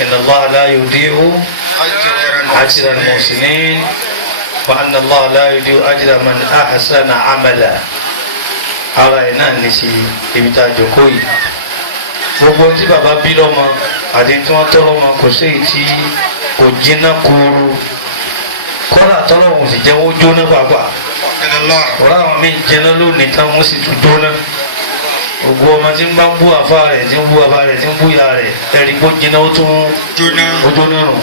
inna Allaha la yudi'u ajra al-muhsinin wa anna Allaha la yudi'u ajra man ahsana amala. Ara ẹ̀ náà ní sí ibi tá a jókòó yìí. Gbogbo tí bàbá bí lọ́mọ àti tí wọ́n tọ́ lọ́mọ kò sí èyí tí kò jiná kúrú. Kọ́lá tọ́lọ́hún sì jẹ́ wọ́n jóná bàbá. Ọ̀rọ̀ àwọn míì jẹ́ná lónìí táwọn wọ́n sì tún jóná. Gbogbo ọmọ tí ń bá ń bú àfa rẹ̀ tí ń bú àfa rẹ̀ tí ń bú ìyá rẹ̀ ẹ̀rí kó jiná ó tún jóná nù.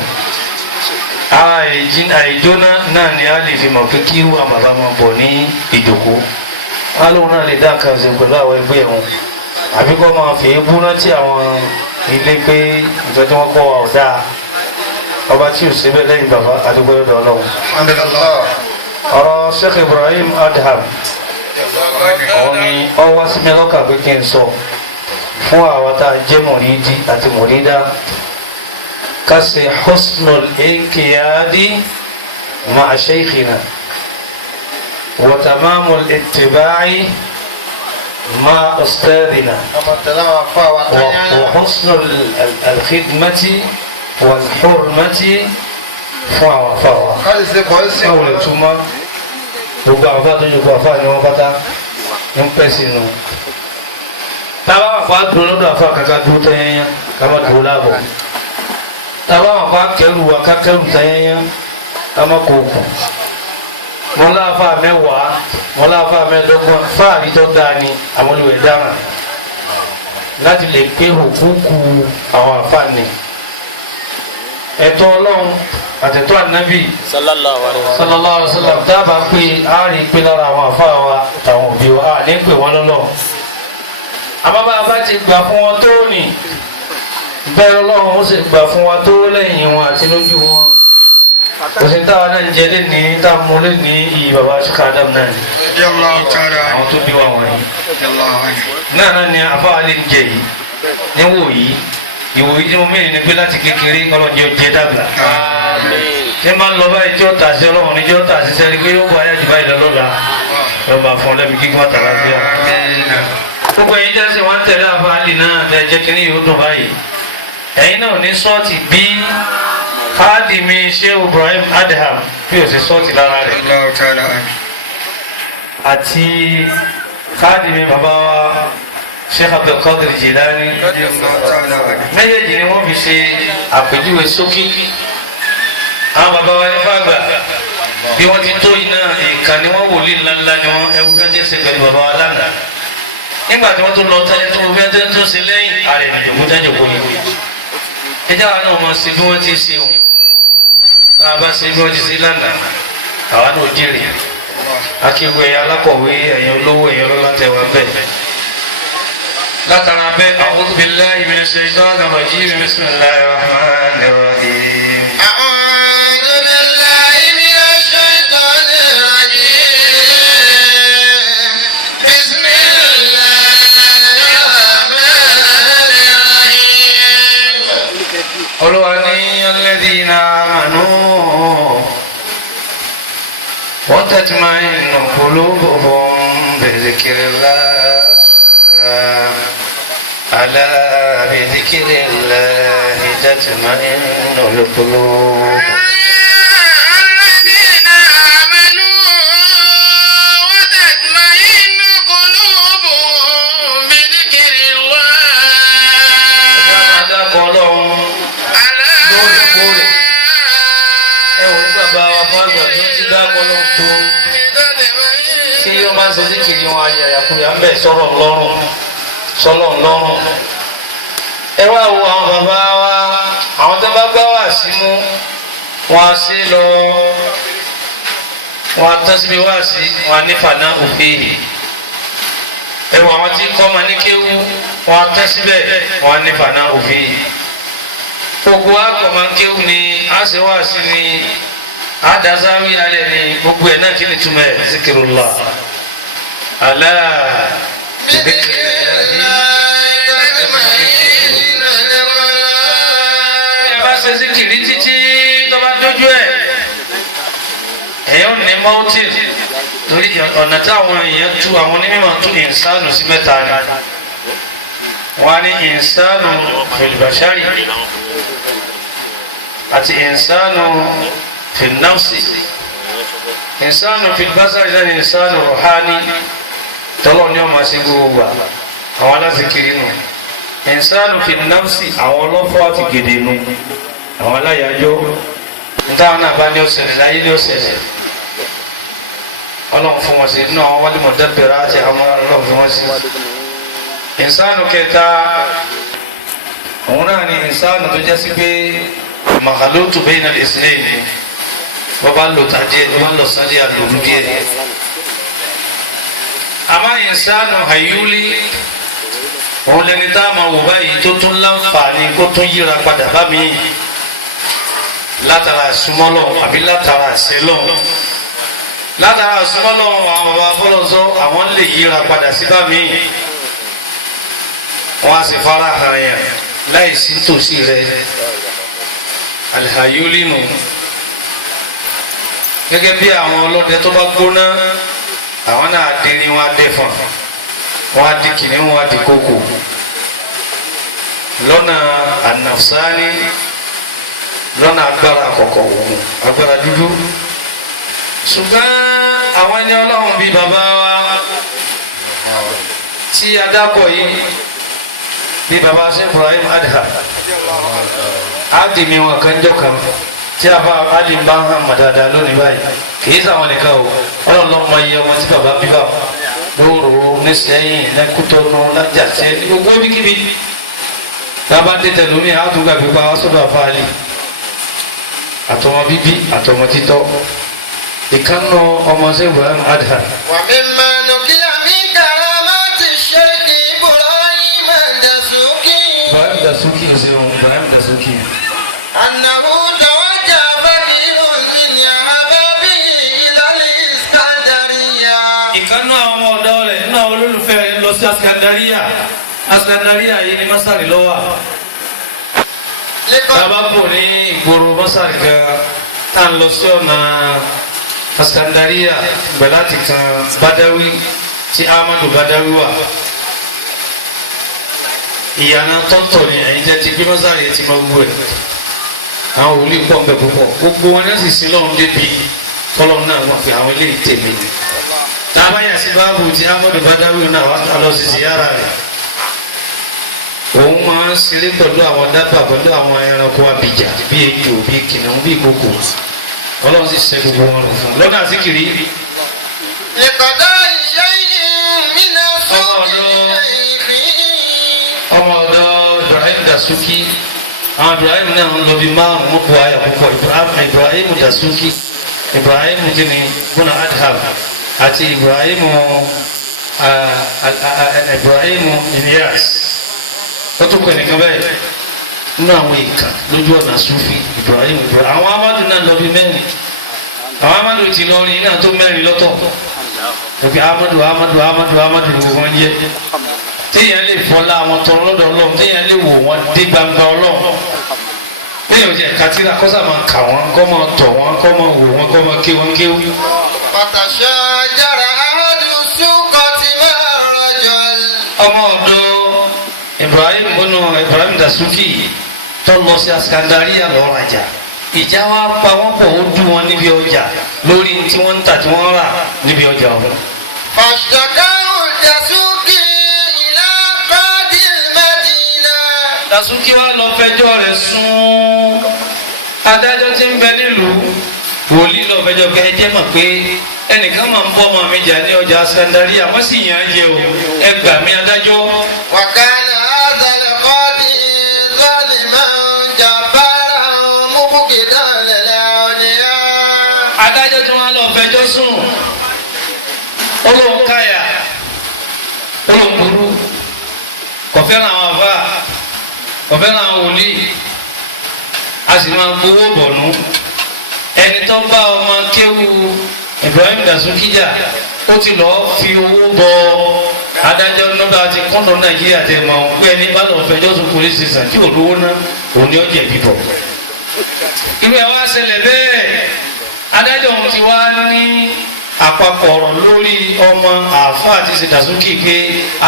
Àìjóná náà ni a lè fi mọ̀ pé kí wà bàbá máa bọ̀ ní ìjókòó. Alóhùn náà lè dá nǹkan ṣe pẹ̀lú àwọn ẹgbẹ́ wọn. Àbí kọ́ máa fi ebú rántí àwọn ilé pé ìjọ tí wọ́n kọ́ wa ò dáa. Ọba tí ò ṣe bẹ́ẹ̀ lẹ́yìn bàbá àdúgbò ọ̀dọ̀ Ọlọ́run. Ọ̀rọ̀ Sheikh Ibrahim Adham òun ni ọ wá sí mi lọ́kàn pé kí n sọ fún àwọn tá a jẹ́ mùrídí àti mùrídá ká ṣe husnul inqiyadi ma'a shaykhina wa tamamul ittiba'i ma'a ustadina wa husnul al-khidmati wal hurmati fún àwọn afáwa. Báwo lè túmọ̀ gbogbo àwọn afáà tó yẹ kó afáà ni wọ́n bátá ń pẹ́ sínú. Tábà wà fún àdúró lọ́dọ̀ afáà kàkà dúró tẹ́yẹ́yẹ́ ká má dúró láàbọ̀. Tábà wà fún akẹ́rù wa ká kẹ́rù tẹ́yẹ́yẹ́ ká má kó kù. Wọ́n láàfáà mẹ́wàá, wọ́n láàfáà mẹ́ẹ̀ẹ́dọ́gbọ̀n, fáàrí tó dáa ni àwọn olùwẹ̀ dáràn láti lè pé òkúkú àwọn afáà ni. Ẹ̀tọ́ Ọlọ́run àtẹ̀tọ́ ànábì sallallahu alaihi wasallam dábàá pé a rí pé lára àwọn àfáà wa àtàwọn òbí wa a ní pè wọ́n lọ́lọ́. Àmọ́ bá a bá ti gbà fún wọn tó nì bẹ́ẹ̀ Ọlọ́run ó sì gbà fún wa tó lẹ́yìn wọn àti lójú wọn. Kò sí táwa náà ń jẹ lé ní táàmù lé ní iyì bàbá Sheikh Adam náà ni. Àwọn tó bí wa wọ̀nyí. Náà ni àfáà lè ń jẹ yìí níwò yìí. Ìwòye tí mo mẹ́rin ni pé láti kékeré ọlọ́njẹ́ jẹ́ dàgbà. Ṣé máa ń lọ báyìí tí ó tà sí Ọlọ́run ní tí ó tà sí sẹ́ni pé yóò bọ́ ayé àjùbá ìlọ́lọ́la lọ́ba fún ọlẹ́mi kíkún àtàlàfíà. Gbogbo ẹ̀yin jẹ́sìn wọ́n ń tẹ̀lé àfáàlì náà tẹ̀ jẹ́ kí ní yóò dùn báyìí. Ẹ̀yin náà ní sọ́ọ̀tì bí káàdì mi Sheikh Ibrahim Adham bí ó ṣe sọ́ọ̀tì lára rẹ̀. Àti káàdì mi bàbá wa Sheikh Abdul Qadir Jilani méjèèjì ni wọ́n fi ṣe àpèjúwe sókè. Àwọn bàbá wa ní fàgbà bí wọ́n ti tó iná nǹkan ni wọ́n wòlíì ńláńlá ni wọ́n ẹwú fẹ́ jẹ́ ṣe pẹ̀lú bàbá wa lánàá. Nígbà tí wọ́n tó lọ tẹ́lẹ̀ tó fẹ́ tẹ́lẹ̀ tó ṣe lẹ́yìn ààrẹ ìjòkó tẹ́jòkó ni. Ẹjẹ́ wa náà mọ̀ sí bí wọ́n ti ṣe o. Tá a bá ṣe bí wọ́n ti ṣe lánàá àwa náà jèrè. Akéwì ẹ̀yà alákọ̀wé ẹ̀yìn olówó ẹ̀yìn ọlọ́lá tẹ̀wá bẹ́ẹ̀. ذكر أعوذ بالله من الشيطان الرجيم بسم الله الرحمن الرحيم أعوذ بالله من الشيطان الرجيم بسم الله الرحمن الرحيم قل أني الذين آمنوا وتطمئن قلوبهم بذكر الله ألا بذكر الله تطمئن القلوب الذين آمنوا وتطمئن قلوبهم بذكر الله tí ó máa ń ṣe síkìrì wọn ayé àyàkúyà ń bẹ̀ sọ̀rọ̀ lọ́rùn. Ẹ wá wo àwọn bàbá wa àwọn tó bá gbá wà sí mú wọn á sí lọ wọn á tán síbi wá sí wọn á ní fàná òfin ẹ wọ àwọn tí kọ́ máa ní kéwú wọn á tán síbẹ̀ wọn á ní fàná òfin gbogbo akọ̀ máa ń kéwú ni á sì wá sí ni àdásáwí alẹ́ ni gbogbo ẹ̀ náà kí ni túmọ̀ ẹ̀ zikirullah alá ṣe zikiri títí tó bá dójú ẹ̀ èèyàn ní mọ́tì torí ọ̀nà táwọn èèyàn tú àwọn onímọ̀ tú ìnsánù sí mẹ́ta ni wọ́n á ní ìnsánù fil bashari àti insanu fi nafsi insanu fi basari náà ni insanu ruhani tọ́lọ́ ní ọmọ sí gbogbo wa àwọn alásìkiri nù insanu fi nafsi àwọn ọlọ́fọ́ àti gèdè nù àwọn aláyàjọ́ nítawọn náà bá ní ọ̀sẹ̀lẹ̀ láyé ní ọ̀sẹ̀lẹ̀ ọlọ́run fún wọn sí inú àwọn wálé mọ̀dẹ́bẹ̀rẹ̀ àti àwọn ọlọ́run fún wọn sí insanu kẹta òun náà ni insanu tó jẹ́ sí pé màkàlótù bayna al-ithnayn ni wọ́n bá lò tàjẹ́ wọ́n bá lọ sáré àlòrú díẹ̀ àmọ́ insanu hayuli òun lẹni tá a máa wò báyìí tó tún láǹfààní kó tún yíra padà bá mi látara súnmọ́lọ́ àbí látara àṣẹlọ́ látara súnmọ́lọ́ àwọn bàbá fọlọ́sọ àwọn lè yíra padà sí bá mi wọ́n á sì fara hàn yàn láì sí tòsí rẹ̀ alihayuli nù gẹ́gẹ́ bí àwọn ọlọ́dẹ tó bá gbóná àwọn náà dẹni wọn adẹ́fọ̀n wọn adi kìnìún wọn adi kókò lọ́nà anafsani lọ́nà agbára àkọ́kọ́ òun agbára dúdú ṣùgbọ́n àwọn ẹni ọlọ́run bíi bàbá wa tí adákọ̀ yìí bíi bàbá ṣe Ibrahim Adham ádìmí wọn kan jọ kan tí a bá ádìm bá hàn mọ̀ dáadáa lónìí báyìí kìí sáwọn nìkan o ọlọ́run mọ iye ọmọ tí bàbá bíbá lóòrò nísìnyìn lẹ́kútọ́nù lájàṣẹ́ ní gbogbo bíkíbi tábà tètè lómi àádùúgbà pípa wá sọ́dọ̀ àfáàlì àtọmọ bíbí àtọmọ títọ́ ìkànnà ọmọ sí Ibrahim Adham. wà mí máa nù kí àmì kàrámà ti ṣe kí Ibrahim Dasuki. Ibrahim Dasuki ló ṣe ohun Ibrahim Dasuki. أنه توجه فريق من أحبابه إلى الإسكندرية. ìkànnù àwọn ọ̀dọ́ rẹ̀ nínú àwọn olólùfẹ́ rẹ̀ lọ sí Askandaria yìí ní Masari lọ́wọ́ tábàbò ní ìgboro Masari kan tá à ń lọ sí ọ̀nà Askandaria gbẹ̀láti kan Badawi tí Ahmadu Badawi wà ìyànà tọ́tọ̀ ni ẹ̀yin jẹ́ ti gbé Masari ẹ̀ ti máa gbogbo ẹ̀ àwọn wòlíì pọ̀ mbẹ́ púpọ̀ gbogbo wọn náà sì sin lọ́run débi tọ́lọ́run náà wọ́n fi àwọn eléyìí tèmi ni tábàyà sí báàbù tí Ahmadu Badawi náà wà lọ sí ziyara rẹ̀ òun máa ń ṣeré pẹ̀lú àwọn dábàá pẹ̀lú àwọn ẹranko abìjà bíi ejò bíi kìnìún bíi kòkò ọlọ́run sì ṣe gbogbo wọn fún un lọ́nà àsìkiri. لقضاء شيء من الصوت ọmọ ọ̀dọ̀ Ibrahim Dasuki àwọn Ibrahim náà ń lọ bí márùn mọ́kù ayà púpọ̀ Ibrahim Dasuki Ibrahim jini buna Adham àti Ibrahim Ilyas ó tún kọ ẹnìkan bẹ́ẹ̀ nínú àwọn ìka lójú ọ̀nà Sufi Ibrahim àwọn Amadu náà lọ bí mẹ́rin àwọn Amadu ti lọ rí náà tó mẹ́rin lọ́tọ̀ òkè Amadu gbogbo wọn jẹ́ téèyàn lè fọlá àwọn tọrọ lọ́dọ̀ Ọlọ́run téèyàn lè wò wọn dé gbangba Ọlọ́run téèyàn jẹ kátìrà kọsà máa kà wọn kọ máa tọ wọn kọ máa wò wọn kọ máa ké wọn kéwú. فتشاجر أحد السوقة مع الرجل. ọmọ ọ̀dọ̀ Ibrahim Dasuki tó lọ sí Askandaria lọ rajà ìjà wa pa wọn pọ̀ ó dùn wọn níbi ọjà lórí tí wọ́n ń tà tí wọ́n rà níbi ọjà ọ̀hún. فاشتكاه الدسوقي إلى قاضي المدينة. Dasuki wa lọ fẹjọ́ rẹ̀ sùn adájọ́ tí ń bẹ nílùú wòlíì lọ fẹjọ́ pé ẹ jẹ́ mọ̀ pé ẹnìkan máa ń bọ́ ọmọ mi jà ní ọjà Askandaria wọ́n sì yàn án jẹ o ẹ gbà mí adájọ́. وكان هذا القاضي ظالما جبارا مبغضا للأولياء. adájọ́ tí wọ́n lọ fẹjọ́ sùn olóhùn káyà olóhùn burú kò fẹ́ràn àwọn àbá kò fẹ́ràn àwọn wòlíì a sì máa gbowó bọ̀nú ẹni tó bá ọmọ kéwu Ibrahim Dasuki jà ó ti lọ́ọ́ fi owó bọ adájọ́ nígbà tí kọ́ńdọ̀ Nàìjíríà tẹ̀ mọ́ ọ́n pé ẹni bá lọ́ọ́ fẹjọ́ sùn police station tí ò lówó ná òun ni ó jẹ̀bi bọ̀. irú ẹ̀ wá ṣẹlẹ̀ bẹ́ẹ̀ adájọ́ òun ti wá ní àpapọ̀ ọ̀rọ̀ lórí ọmọ àáfàá àti ṣe Dasuki pé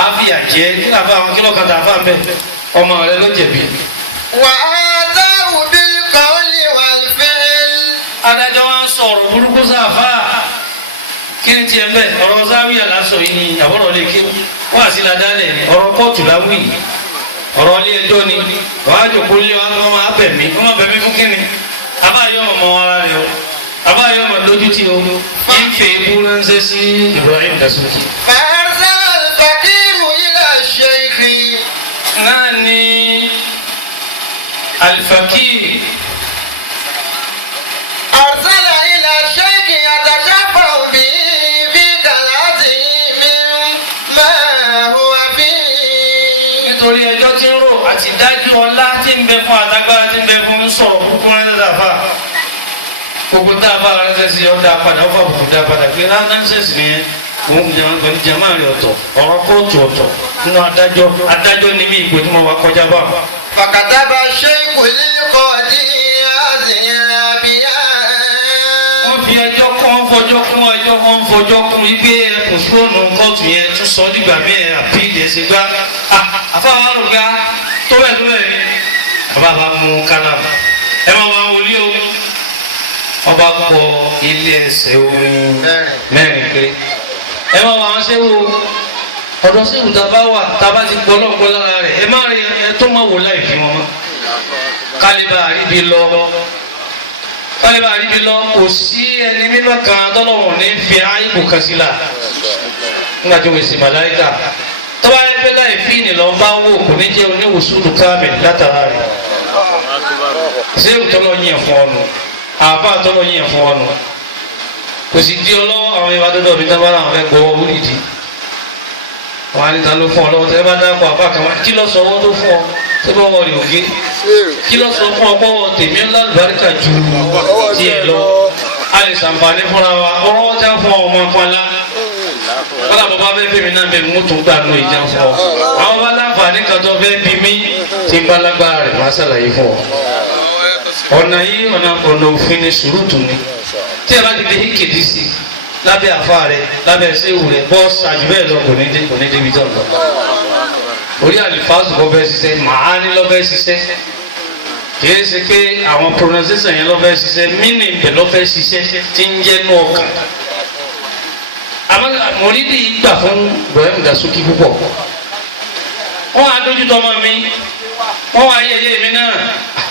àáfíà jẹ́ kí làbá àwọn kílọ̀ kan tà fà ń bẹ̀ ọmọ rẹ ló jẹ̀bi. وآتاه بالقول tiẹ̀ mbẹ́ ọ̀rọ̀ záwíyà lásán yìí ni àbọ̀rọ̀ lè ké wá sí ládàálẹ̀ ni ọ̀rọ̀ kóòtù láwùí ọ̀rọ̀ ilé ẹjọ́ ni wàá jòkó lé wa kí wọ́n máa bẹ̀ mí wọ́n máa bẹ̀ mí fún kíni abáyọ̀ ọmọ ara rẹ̀ o abáyọ̀ ọmọ lójú tí o ń fẹ́ ibú ránṣẹ́ sí Ibrahim Dasuki. فأرسل الفقير إلى الشيخ náà ni alifakir أرسل إلى الشيخ يتشفع به في كلاته مما هو فيه nítorí ẹjọ́ tí ń rò àti dájú ọlá tí ń bẹ fún àtagbára tí ń bẹ fún ń sọ̀rọ̀ kúkú ránṣẹ́ dàfà gbogbo tá a bá ránṣẹ́ sí ọ̀dà padà ọ̀fà òkú dá padà pé ránṣẹ́ sí ni òun pẹ̀lú jama rẹ̀ ọ̀tọ̀ ọ̀rọ̀ kóòtù ọ̀tọ̀ nínú adájọ́ ní bí ìgbò tí mo wá kọjá bá. فكتب الشيخ للقاضي هذه الأبيات wọ́n fi ẹjọ́ kọ́ ń fọjọ́ kún ẹjọ́ kọ́ ń fọjọ́ kún wípé ẹkùn fóònù kóòtù yẹn tún sọ nígbà mí ẹ̀ àpíìlì ẹ̀sìn gbá àfáwọn àrùgá tó bẹ̀ ni bàbá bá mú kálámù ẹ máa wá wọlé o ọba kọ ilé ẹsẹ̀ orin mẹ́rin pé ẹ máa wá ṣé wo ọ̀dọ̀ sí ìwúta bá wà tá a bá ti gbọ́ lọ́gbọ́ lára rẹ̀ ẹ má rí ẹ tó má wò láì fi wọn mọ́ kálíbà àríbi lọ kò sí ẹni mímọ́ kan tọ́lọ́wọ̀n ní fi áyíkò kan sí la nígbà tí wọ́n sì màláìkà tọ́ba yẹn pé láì fi ìnìlọ bá wò kò ní jẹ́ oníwòsùlù káàmì látara rẹ̀ ṣé ìwútọ́lọ́ yẹn fún ọ nù àbá tọ́lọ́ yẹn fún ọ nù kò sì di ọlọ́wọ́ àwọn ìwà dọ́dọ̀ mi tábà láwọn fẹ́ gbọ́ wúlìdì wọn á ní ta ló fún ọ lọ́wọ́ tẹ́lẹ̀ bá dáko àbá kan wá kí ló sọ owó tó fún ọ tó bá wọlé ògé kí ló sọ fún ọ pọ́wọ́ tèmi ńlá lùbáríkà ju tiẹ̀ lọ a lè ṣàǹfààní fúnra wa ọwọ́ tá fún ọ ọmọ pọ́nlá wọ́n làbọ̀ bá fẹ́ fẹ́mi náà bẹ́ẹ̀ mú tó gbà nù ìjà fún ọ àwọn bá láǹfààní kan tó fẹ́ bí mí tí ń bá lágbára rẹ̀ máa ṣàlàyé fún ọ ọ̀nà yìí ọ̀nà òfin ni sùúrùtù ni tí a bá ti fi kéde sí lábẹ́ àfa rẹ̀ lábẹ́ ṣéwù rẹ̀ bọ́ọ̀sì àjùbẹ́ lọ kò ní débi tó ń lọ. orí àlìfáàsù kọ́ fẹ́ ṣiṣẹ́ màání lọ́ fẹ́ ṣiṣẹ́ kìí ṣe pé àwọn pronunciation yẹn lọ́ fẹ́ ṣiṣẹ́ meaning bẹ̀ lọ́ fẹ́ ṣiṣẹ́ tí ń jẹ́ nú ọkàn. àmọ́ mọ̀rídìí gbà fún Ibrahim Dasuki púpọ̀ wọ́n á dójú tọmọ mi wọ́n wá ayẹyẹ mi náà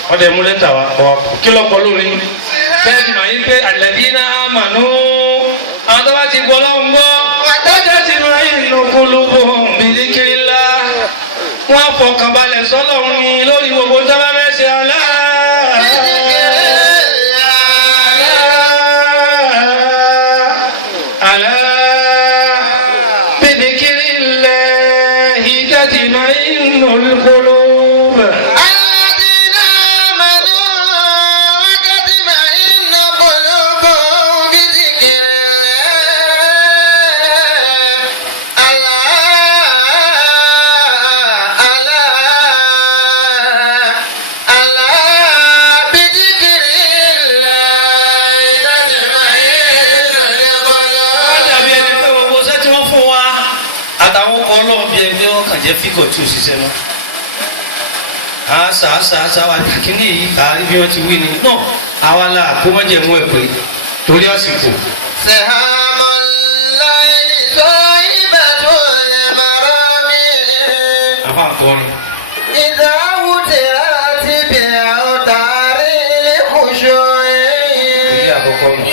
wọ́n dẹ̀ mú lẹ́tà wa kí lọ́pọ̀ lórí bẹ́ẹ̀ ni màá yí pé alladhina amanu àwọn tó bá ti gbọ́ lọ́wọ́ ń gbọ́ wọ́n ti máa yí inú qulubuhum bi dhikrillah wọ́n á fọkàn balẹ̀ sọ́lọ́run ni lórí gbogbo tó bá fẹ́ ṣe alá. bi dhikrillahi tatma'innul qulub. Fígọ̀ tí ò ṣiṣẹ́ mọ́ àṣà wa kìíní yìí àárí bí wọ́n ti wí ni náà àwa la kó má jẹ́ mú ẹ̀ pé torí àsìkò. سهام الليل صائبة المرامي àfa àkọrin. إذا وترت بأوتار الخشوع ilé àkọ́kọ́ nù.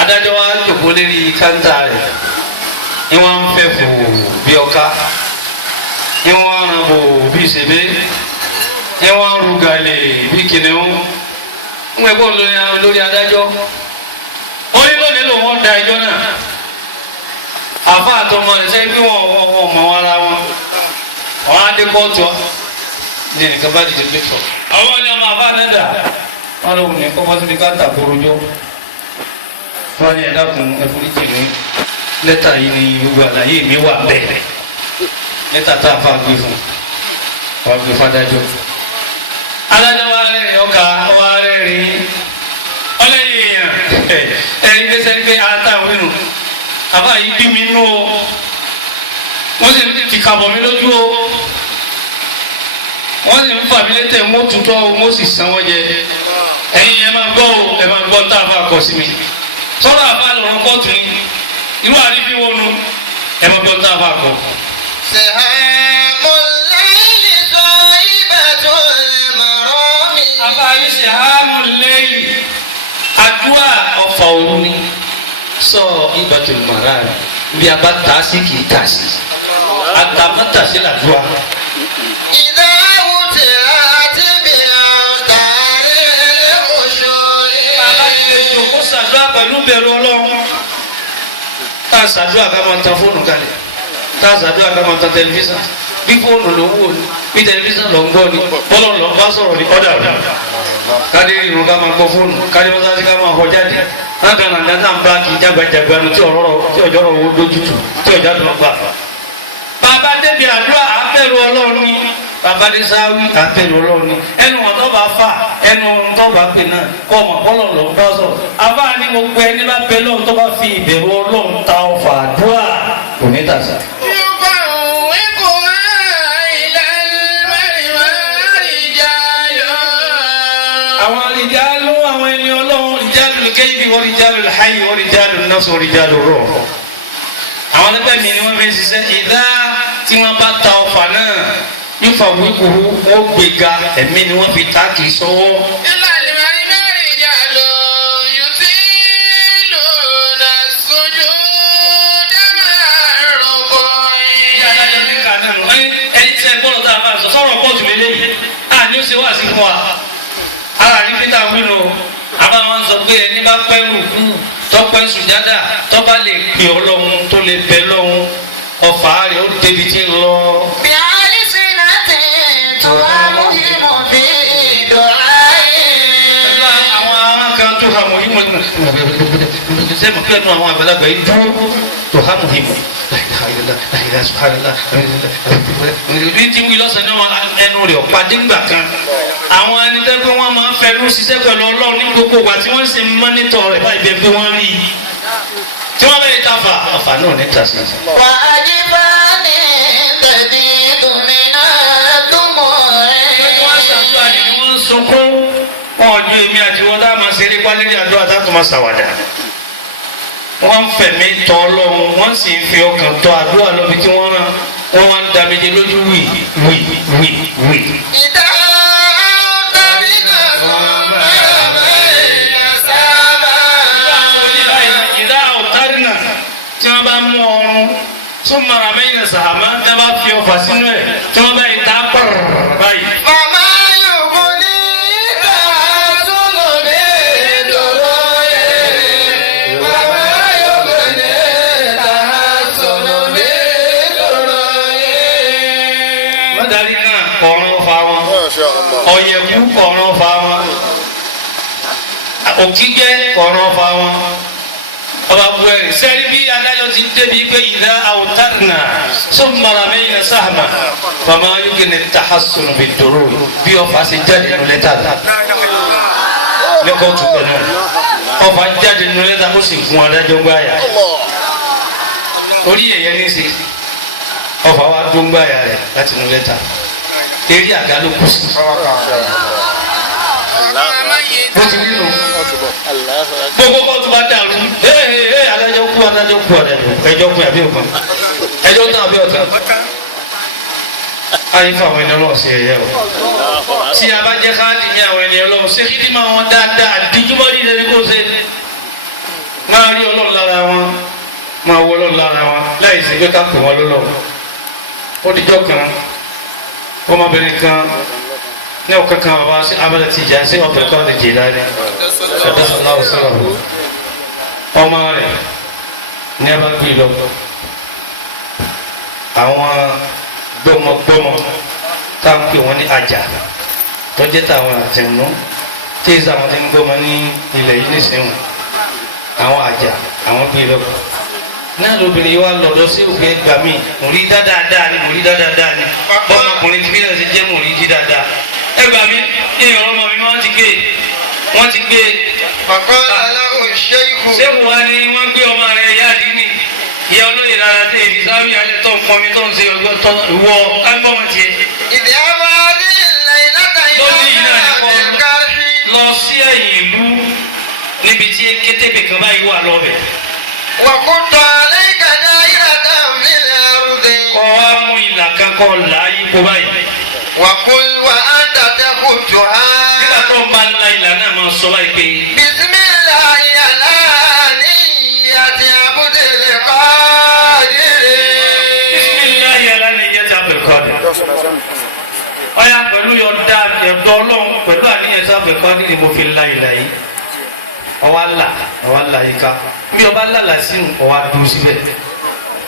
adájọ́ wa jòkó lérí káńtà rẹ̀ ni wọ́n ń fẹ́ fò bí ọká ni wọ́n ń ràn bò bí ìṣèbé ni wọ́n ń rugalè bí kìnìún ń wẹ̀ bọ́ lórí adájọ́ ó ní lónìí lòun ọ̀dà ẹjọ́ náà àfa àtọmọ rẹ̀ sẹ́yìn bí wọ́n mọ̀ ara wọn àwọn adé kóòtù ní nìkan bá dìde pé tọ̀ àwọn ọ̀nà ọmọ àfa náà dà wọ́n lóun ní kọ́kọ́ síbi ká tàkórojọ́ wọ́n ní ẹ̀dá kun ẹ̀fọ́lítì ní lẹ́tà yìí ni gbogbo àlàyé mi wà bẹ́ẹ̀ lẹ́tà tá a fa gbé fún wa gbé fádájọ́ adájọ́ wa rẹ̀ ọkà wa rẹ̀ rí ọlẹ́yìn èèyàn ẹ̀rí gbèsè pé àtàwọn nínú àbá yìí bí mi nú o wọ́n sì ti kàbọ̀ mi lójú o wọ́n sì ń fà mí létẹ̀ mọ́ tutọ́ o mo sì san wọ́n jẹ ẹ̀yin ẹ̀ máa gbọ́ o ẹ̀ máa gbọ́ tá a bá kọ sí mi sọ́dọ̀ àbá lọ́rọ̀ kóòtù ni irú àrífín wọn nu ẹ̀ máa gbọ́ tá a bá kọ. àbá yìí sèhámù lẹ́yìn àdúrà ọ̀fà òru ni sọ ìbàtúlù màrà rẹ bí a bá tà sí kì í tà sí àtàmọ́tà sí làdúrà. ìdáwó tí a ti bí àtàrí ẹlẹ́mọ̀ṣọ́ yẹn. bàbá ti lè jòkó ṣàdúrà pẹ̀lú bẹ̀rù ọlọ́run tá a ṣàdúrà ká máa tan fóònù kalẹ̀ tá a ṣàdúrà ká máa tan tẹlifíṣàn bí fóònù ló ń wò ní bí tẹlifíṣàn ló ń gbọ́ ní bọ́lọ̀ ló ń bá sọ̀rọ̀ ní ọ̀dà rẹ̀ kádé ìrùn ká máa gbọ́ fóònù kádé mọ́sáàsì ká máa họ jáde lágànnà dáná ń bá kí jágbajàgba nu tí ọjọ́ rọ̀ wo dójútù tí ọjà tó gbà. bàbá débi àdúrà àbẹ̀rù ọlọ́run ní bàbá dé sáwí àbẹ̀rù ọlọ́run ní ẹnu wọn tó bá fà ẹnu wọn tó bá pè náà kọ́ ọmọ bọ́lọ̀ ló ń bá sọ̀rọ̀ àbá ní gbogbo ẹni bá bẹ lọ́run tó bá fi ìbẹ̀rù ọlọ́run ta ọfà àdúrà kò ní tàṣà. àwọn àlìjáàlú àwọn ẹni ọlọ́run ìjáàlú kéyìí wọ́n ìjáàlú láyé wọ́n ìjáàlú nọ́ọ̀sì wọ́n ìjáàlú rọ̀. àwọn ẹgbẹ́ mi ni wọ́n fi ń ṣiṣẹ́ ìdá tí wọ́n bá ta ọfà náà yóò fà wíwúwo wọ́n gbéga ẹ̀mí ni wọ́n fi ta kì í sọ́wọ́. ìlànà ìmọ̀ràn ìjàlọ yóò ti lò náà sójú dábàá rọ̀bọ̀ yìí. ìyá adájọ́ ní kàná nù ẹni tí ẹ gbọ́dọ̀ tá a bá sọ sọ̀rọ̀ kóòtù lélẹ́yìn àní ó ṣe wá sí fún wa ara rí pété wílò àbáwọn sọ pé ẹni bá pẹ́ rùkú tọ́pẹ́ sùjádà tọ́ba lè pè ọ́ lọ́hún tó lè bẹ lọ́hún ọ̀fà rẹ̀ ó débi tí ń lọ. bí a ní sí náà tẹ̀ tó àwọn ìmọ̀ bí dọ̀rá yìí. àwọn kan tó hàmù yìí mọ̀ sẹ́mi pé ẹnu àwọn àgbàlagbà yìí dúró tó hàmù yìí mọ̀ láìláìlá subhanallah bí tí wí lọ́sàn náà ẹnu rẹ̀ ọ̀pá dégbà kan àwọn ẹni tẹ́ pé wọ́n máa ń fẹnu ṣiṣẹ́ pẹ̀lú ọlọ́run ní gbogbo wa tí wọ́n sì ń mọ́nítọ̀ rẹ̀ báyìí bẹ́ẹ̀ pé wọ́n rí i tí wọ́n bẹ̀rẹ̀ ta fà ọ̀fà náà ní tàṣí. wà á jí bá ní tẹ̀lé gómìnà túmọ̀ ẹ̀. wọ́n ṣàdúrà ní wọ́n ń sunkún wọn ò ju èmi àti wọn dá máa ṣeré pálírí àdúrà tá a tún máa ṣàwàdà. wọ́n ń fẹ̀mí tọ́ ọlọ́run wọ́n sì ń fi ọkàn tọ́ àdúrà lọ́bi tí wọ́n rán wọ́n wá ń da méje lójú wì wì wì wì. ìdá ọ̀tàrí náà sọ ìdá ọ̀tàrí náà tí wọ́n bá mú ọrùn tún mara mẹ́yìn sàhámà tí wọ́n bá fi ọfà sínú ẹ̀ tí wọ́n bá yìí tá a pọ̀rọ̀ báyìí. màmá yòókù ní ìgbà tó lò ní ìdòrò yẹn. màmá yòókù ní ìgbà tó lò ní ìdòrò yẹn. mọ́tàrí náà ọ̀run fa wọn ọ̀yẹ̀kú ọ̀run fa wọn òkígẹ́ ọ̀run fa wọn ọba buhari sẹ́rí bí adájọ́ ti débi pé ìdá àwòtárìnà sọ́mọ́ra mẹ́yìn sáàmà fama yókè ní tahasunu bí dòrò bí ọfà ṣe jáde nínú lẹ́tà lẹ́kọ̀ọ́ tún pẹ̀lú ọfà jáde nínú lẹ́tà ó sì fún adájọ́ gbáyà orí ẹ̀yẹ ní í ṣe ọfà wa dún gbáyà rẹ̀ láti nínú lẹ́tà eré àga ló kù sí. bó ti nínú gbogbo kóòtù bá dàrú adájọ́ kú ẹjọ́ kú àbí òkan ẹjọ́ tán àbí ọ̀tán ayé fún àwọn ènìyàn lọ́wọ́ sí ẹ̀yẹ o tí a bá jẹ́ káàdì ní àwọn ènìyàn lọ́wọ́ ṣé kí ni máa wọn dáadáa díjúmọ́ ní ìdẹ́ni kó ṣe máa rí ọlọ́run lára wọn máa wọ ọlọ́run lára wọn láì sí pé ká pè wọ́n lọ́lọ́run ó dijọ́ kan ọmọbìnrin kan ní ọ̀kan kan bàbá sí abẹ́rẹ́ ti jà sí ọ̀pẹ̀ kan lè jìdá ní ṣẹ̀dá sọ̀rọ̀ ọmọ rẹ̀ ní ẹ bá gbé lọ àwọn gbọmọgbọmọ tá à ń pè wọ́n ní àjà tọ́jẹ́ táwọn àjẹ̀nú tí èsì àwọn tí ń gbọmọ ní ilẹ̀ yìí nísìnyí àwọn àjà àwọn gbé lọ náà lóbìnrin wa lọ́dọ̀ sí òkè ẹgbà mi mòrí dáadáa ni mòrí dáadáa ni bọ́mọkùnrin tí bí náà ti jẹ́ mòrí dí dáadáa ẹgbà mi ìyẹn ọmọ mi wọ́n ti gbé فقال له الشيخ sẹ́kù wa ni wọ́n gbé ọmọ rẹ̀ yá dínì ìyá olóyè rárá tẹ̀ èdè sáwí alẹ́ tó ń pọnmi tó ń ṣe ọgbọ́n tó wọ kágbọ́mọ tiẹ̀. اذهب هذه الليلة إلى الكرح lọ sí ẹ̀yìn ìlú níbi tí kétébe kan báyìí wà lọ́bẹ̀. وكنت عليك دائرة في الأرض kọ́ wa mú ìlà kan kọ́ là yípo báyìí. وقل وأنت تخطها nígbà tó ń bá ńlá ìlà náà máa sọ báyìí pé. بسم الله على نية عبد القادر bisimilayi alani yẹtí abdulkadir. ọ̀ya pẹ̀lú yọ̀dá ẹ̀dọ́ ọlọ́run pẹ̀lú àníyàn tí abdulkadir ni mo fi la ìlà yìí. ọwọ́ àlà yìí ká bí ọba lálà sínú ọwọ́ àdúró síbẹ̀.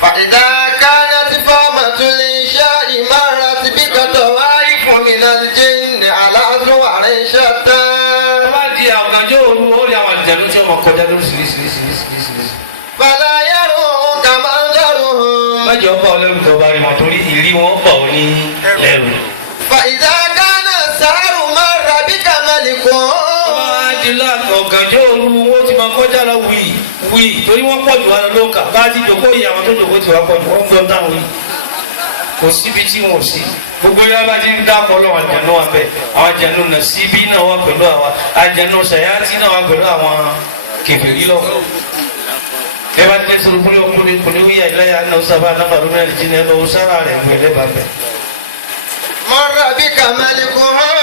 فإذا كانت فامة الإنشاء مرت بك طوائف من الجن على صور شتى ọba di àwùjọ òru ó rí àwọn àjẹlú tí ọmọ kọjá lórí sírísírísírísírísí. فلا يرونك منظرهم mẹ́jọ ọba ọlẹ́rù tó bá rí wọn torí ìrí wọn bọ̀ ọ́ ní lẹ́rù. فإذا كان السهر مر بك ملك ọba di ọ̀gànjọ́ òru ó ti máa kọjá lọ wí torí wọ́n pọ̀ jù wá lọ lóǹkà bá ti jòkó yìí àwọn tó jòkó ti wá pọ̀ jù wọ́n gbọ́n táwọn yìí kò síbi tí wọn ò sí gbogbo yàrá bá ti ń dákọ̀ lọ́wọ́ àjẹnú wa bẹ́ẹ̀ àwọn àjẹnú náà síbí náà wà pẹ̀lú àwa àjẹnú sàyáàtì náà wà pẹ̀lú àwọn kèfèrí lọ́wọ́. ẹ bá tẹ́ sọ̀rọ̀ kúlẹ̀ wíyà ìlàyà náà sábà nábàrú náà lè jìnnà lọ́wọ́ sára rẹ̀ pẹ̀lẹ́ bá bẹ̀. مر بك ملك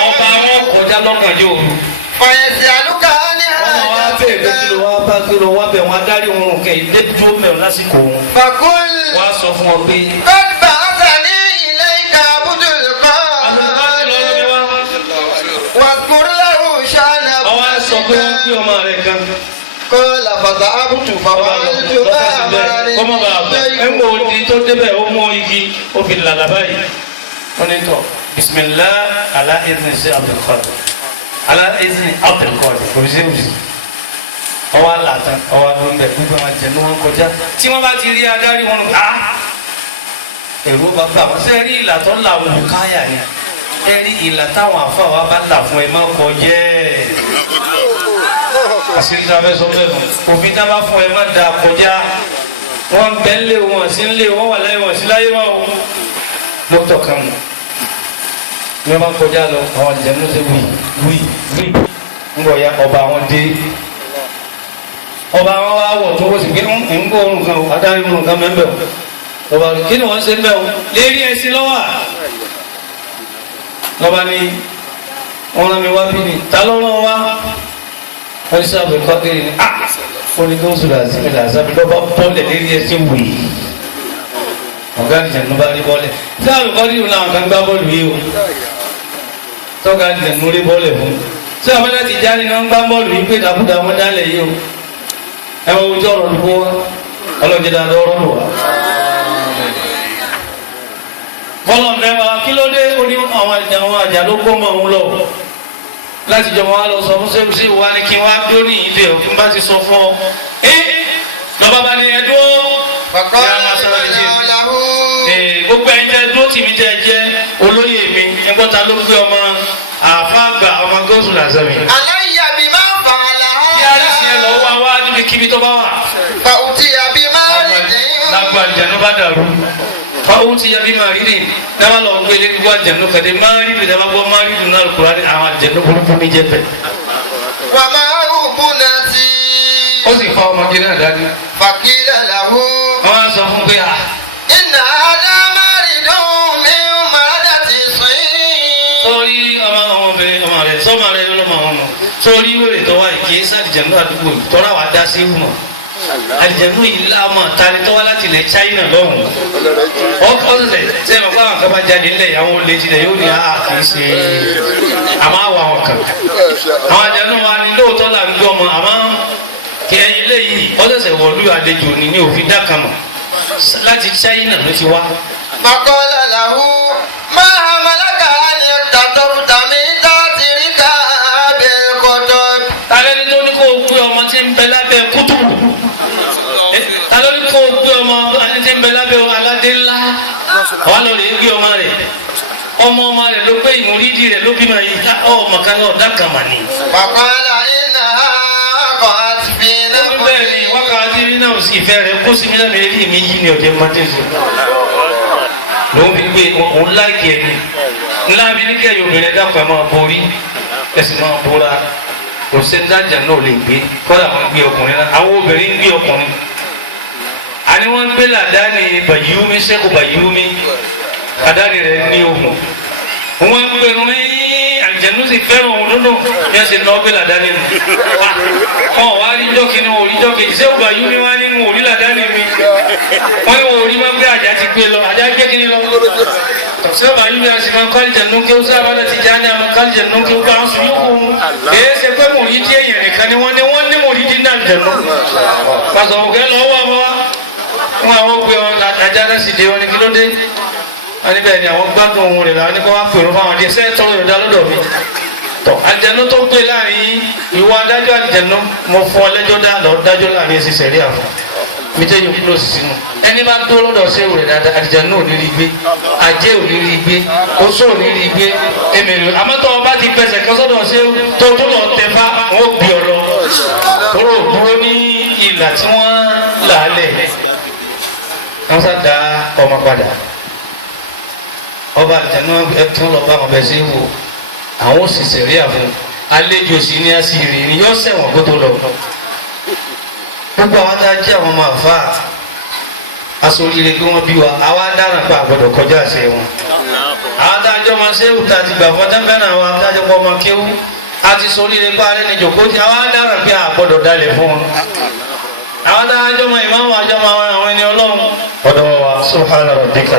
ọba àwọn kọjá lọ́gànjọ́ òru. فيسألك عن wọ́n wá bẹ̀rẹ̀ pé kí ló wá bá kí ló wá bẹ̀ wọ́n adarí wọn kẹ́ ilé dúró mẹ́rin lásìkò wọn. فقل wọ́n á sọ fún ọ pé. قد بعثني إليك عبد القادر واذكر له شأن àwọn á sọ pé wọ́n gbé ọmọ rẹ̀ kan. قال فذهبت ففعلت ما أمرني kọ́mọ bá a bọ̀ ẹ̀ ń wo di tó débẹ̀ ó mú igi ó fi làlà báyìí. wọ́n ní tọ́ bisimilá ala izni sí abdulkadir ala izni abdulkadir kò sí òsì. ọwọ́ àlàtàn ọwọ́ àdúgbò bẹ̀ gbogbo àwọn àjẹnú wọn kọjá tí wọ́n bá ti rí adarí wọn a èrò bàbá wọn sẹ́ rí ìlà tó là wù káyà ni ẹ rí ìlà táwọn àfa wa bá là fún ẹ má kọjá ẹ̀ àṣírí tí a fẹ́ sọ bẹ́ẹ̀ nù òfin tí a bá fún ẹ má da kọjá wọn bẹ́ ń lé wọn sí ń lé wọn wà láyé wọn sí láyé wọn o dókítà kan nù ní wọn bá kọjá lọ àwọn àjẹmú ṣe wí ń bọ̀ ya ọba àwọn dé ọba àwọn wa wọ̀ tó wọ́n sì gbé ń gbọ́ orun kan adarí orun kan mẹ́mbẹ́ o ọba kí ni wọ́n ṣe ń bẹ̀ o lérí ẹsìn lọ́wọ́ lọ́ba ni wọ́n rán mi wá bí ni ta ló rán wá wọ́n sọ àbẹ̀ kọ́kiri ni ó ní kó ń sùn làásìmì làásàbí lọ́ba bọ́ọ̀lẹ̀ lérí ẹsìn wì ọ̀gá ìjẹ̀nu bá rí bọ́ọ̀lẹ̀ tí àbẹ̀ kọ́kiri làwọn kan gbá bọ́ọ̀lù yìí o tọ́ka ìjẹ̀nu rí bọ́ọ̀lẹ̀ fún tí àwọn láti já ní wọn gbá bọ́ọ̀lù yìí pé dàkúdà wọn dálẹ̀ yìí o ẹ wọ́n ojú ọ̀rọ̀ lùkọ́ wa ọlọ́jẹ́ dáadáa ọ̀rọ̀ lù wá. bọ́lọ̀ mẹ́wàá kí ló dé ó ní àwọn àjà ló gbọ́ mọ́ òun lọ láti jọ wọn lọ sọ fún sẹ́kù sí ìwà ni kí wọ́n á dó ní ìdè òfin bá ti sọ fún ọ. lọ́ba bá ní ẹdún gbogbo ẹ̀yin jẹ́ dúró tì mí jẹ́ olóyè mi ẹgbọ́ta ló gbé ọmọ àfáàgbà ọmọ gọ́ọ̀sù làzẹ́mi. aláyà bí máa fà á là á. kí arísí ẹ lọ wá wá níbikíbi tó bá wà. fàùtì àbí máa rí ní. lágbo àjẹnú bá dàrú fàùtì àbí máa rí ní dábà lọ gbé lórí gbọ́ àjẹnú kẹ́dẹ́ máa rí ní dábà gbọ́ máa rí ní náà kúrò ní àwọn àjẹnú burúkú ní jẹ́ bẹ́ẹ̀. wà máa rú bùnà tí. ó sì fa ọmọge náà dání. fàkìlẹ̀ làwọ̀. wọ́n á sọ fún pé à. iná adá máa rí dùn mí máa dà ti sìn. sórí ọmọbìnrin ọmọ rẹ sọmọ rẹ lọmọ ọmọ sórí wèrè tọwọ ìké sàdìjẹnú àdúgbò tọ́ra wàá dá sí ìwùmọ̀ àdìjẹnú yìí láàmú tani tọ́wọ́ láti ilẹ̀ China lọ́hùn ọ̀sẹ̀ sẹ́yìn mọ̀ pé àwọn kan bá jáde ńlẹ̀ àwọn olè tilẹ̀ yóò ní àá kì í ṣe àmọ́ àwọn àwọn kan àwọn àdìjẹnú wa ni lóòótọ́ là ń gbọ́ ọmọ àmọ́ kí ẹyin léyìí ọ̀sẹ̀sẹ̀ wọ̀lú àlejò ní òfin dákàmọ̀ láti China ló ti wá. فقال له ما حملك أن اقتطفت من تأثيرك بالقطب. tàlẹ́ni tó ní kó o gbé ọmọ tí ń bẹ lábẹ́ kútùbù tàlẹ́ni kó o gbé ọmọ tí ń bẹ lábẹ́ aládé ńlá wà lọ rè é gbé ọmọ rẹ̀ ọmọ rẹ̀ ló gbé ìmúrídìí rẹ̀ ló bímọ yìí ọmọ kan náà dákàmà ni. فقال إنها وقعت في نفسي. bẹ́ẹ̀ ni wákàtí rí náà sì ìfẹ́ rẹ̀ kó sí mi lẹ́nu eré mi yí ni ọ̀jẹ̀ mọ́tẹ́sì lòun fi gbé òun láìkì ẹni ńlá mi ní kẹ́yìn obìnrin dákọ̀ ẹ̀ máa borí ẹ̀sìn máa bóra kò sẹ́ńdájà náà lè gbé kọ́dà wọn gbé ọkùnrin náà àwọn obìnrin ń gbé ọkùnrin àní wọ́n ń gbé làdáni Bàyúmi sẹ́kù Bàyúmi àdáni rẹ̀ ní ohun wọ́n ń gbé ní àjẹnú sì fẹ́ràn òun lọ́dọ̀ yẹn sì lọ́ọ́ gbé làdáni nù wọn wá rí jọ́kìnní wọn ò rí jọ́kìnní sẹ́kù Bàyúmi wá ní wọn ò rí làdáni mi wọ́n ní wọn ò rí wọn gbé àjà ti gbé lọ àjà gbé kíní lọ sẹ́kù Bàyúmi àti máa kọ́ àjẹnú kí ó sábà láti já ní àwọn kọ́ àjẹnú kí ó bá ń sùn yókù èyí ṣe pé mò ń yí díẹ̀ yẹn nìkan ni wọ́n ní mò ń yí díẹ̀ náà jẹ̀nu pàṣẹ òkè lọ́wọ́ wọn àwọn gbé wọn ajá náà sì dé wọn ní kí ló dé wọn ní bẹ́ẹ̀ ni àwọn gbádùn ohun rẹ̀ làwọn ní kó wá pèrò fáwọn díẹ̀ sẹ́yìn tọrọ ìrọ̀dá lọ́dọ̀ mi tọ àjẹnú tó gbé láàrin ìwọ adájọ́ àjẹnú mo fún ọ lẹ́jọ́ dájọ́ láàrin ẹsẹ̀ sẹ̀rí àfọ mi tẹ́ yóò kúlò sínú ẹni bá dúró lọ́dọ̀ ṣé rẹ̀ dáadáa àjẹnú ò ní rí gbé ajé ò ní rí gbé oṣó ò ní rí gbé èmèrè àmọ́tọ́ ọba ti fẹsẹ̀ kan sọ́dọ̀ ṣé tó lọ tẹ̀fá wọn ò gbé ọ lọ tó rò dúró ní ìlà tí wọ́n là á lẹ̀ wọ́n sá da ọmọ padà ọba àjẹnú ẹtún lọ bá wọn bẹ sí wò àwọn òṣìṣẹ́ rí àfún àlejò sí ní àṣírí ni yọ sẹ̀wọ̀n kó tó lọ gbogbo àwọn tá a jẹ́ àwọn ọmọ àfa asoríire kí wọ́n bí wa àwa dára pa àgbọ̀dọ̀ kọjá àṣẹ wọn àwọn tá a jọ máa ṣe é wùtá ti gbà fọ́tẹ́ fẹ́ràn àwọn adájọ́ pọ̀ ọmọ kéwú a ti soríire pa alẹ́ ní jòkó tí àwa dára pé àgbọ̀dọ̀ dalẹ̀ fún wọn àwọn tá a jọ máa ìmáàmù àjọ máa wọn àwọn ẹni ọlọ́run ọ̀dọ̀ wa subhana rabbika.